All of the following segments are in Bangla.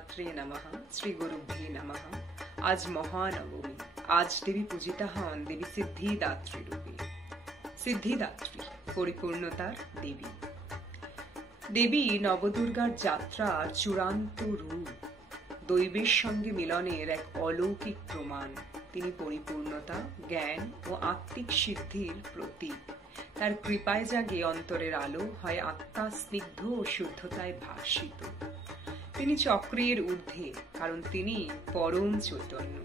শ্রীমাত্রে নমঃ, শ্রী গুরুভ্যে নমঃ। আজ মহানবমী। আজ দেবী পূজিতা হন দেবী সিদ্ধিদাত্রী রূপে। সিদ্ধিদাত্রী পরিপূর্ণতার দেবী। দেবী নবদুর্গার যাত্রার চূড়ান্ত রূপ, দৈবের সঙ্গে মিলনের এক অলৌকিক প্রমাণ। তিনি পরিপূর্ণতা, জ্ঞান ও আত্মিক সিদ্ধির প্রতীক। তার কৃপায় জাগে অন্তরের আলো, হয় আত্মা স্নিগ্ধ ও শুদ্ধতায় ভাসিত। তিনি চক্রের ঊর্ধ্বে, কারণ তিনি পরম চৈতন্য।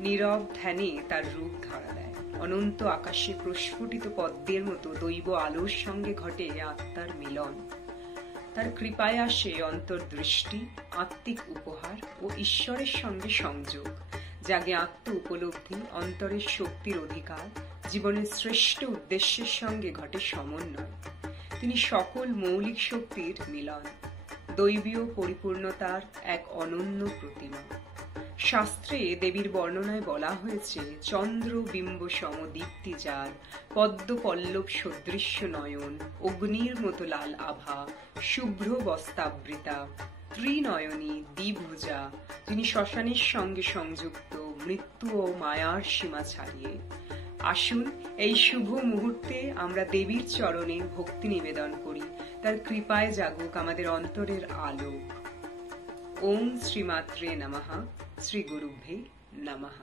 নীরব ধ্যানে তার রূপ ধরা দেয়। অনন্ত আকাশে প্রস্ফুটিত পদ্মের মতো দৈব আলোর সঙ্গে ঘটে আত্মার মিলন। তার কৃপায় আসে অন্তর্দৃষ্টি, আত্মিক উপহার ও ঈশ্বরের সঙ্গে সংযোগ। জাগে আত্ম উপলব্ধি, অন্তরের শক্তির অধিকার, জীবনের শ্রেষ্ঠ উদ্দেশ্যের সঙ্গে ঘটে সমন্বয়। তিনি সকল মৌলিক শক্তির মিলন, দৈবীয় পরিপূর্ণতার এক অনন্য প্রতিমা। শাস্ত্রে দেবীর বর্ণনায় বলা হয়েছে, চন্দ্র বিম্ব সম দীপ্তি যার, পদ্ম পল্লব সদৃশ্য নয়ন, অগ্নির মতো লাল আভা, শুভ্র বস্ত্রাবৃতা, ত্রিনয়নী দ্বিভুজা, যিনি শ্মশানের সঙ্গে সংযুক্ত, মৃত্যু ও মায়ার সীমা ছাড়িয়ে। আসুন এই শুভ মুহূর্তে আমরা দেবীর চরণে ভক্তি নিবেদন করি। তার কৃপায় জাগুক আমাদের অন্তরের আলো। ওম শ্রীমাত্রে নমঃ, শ্রী গুরুভ্যে নমঃ।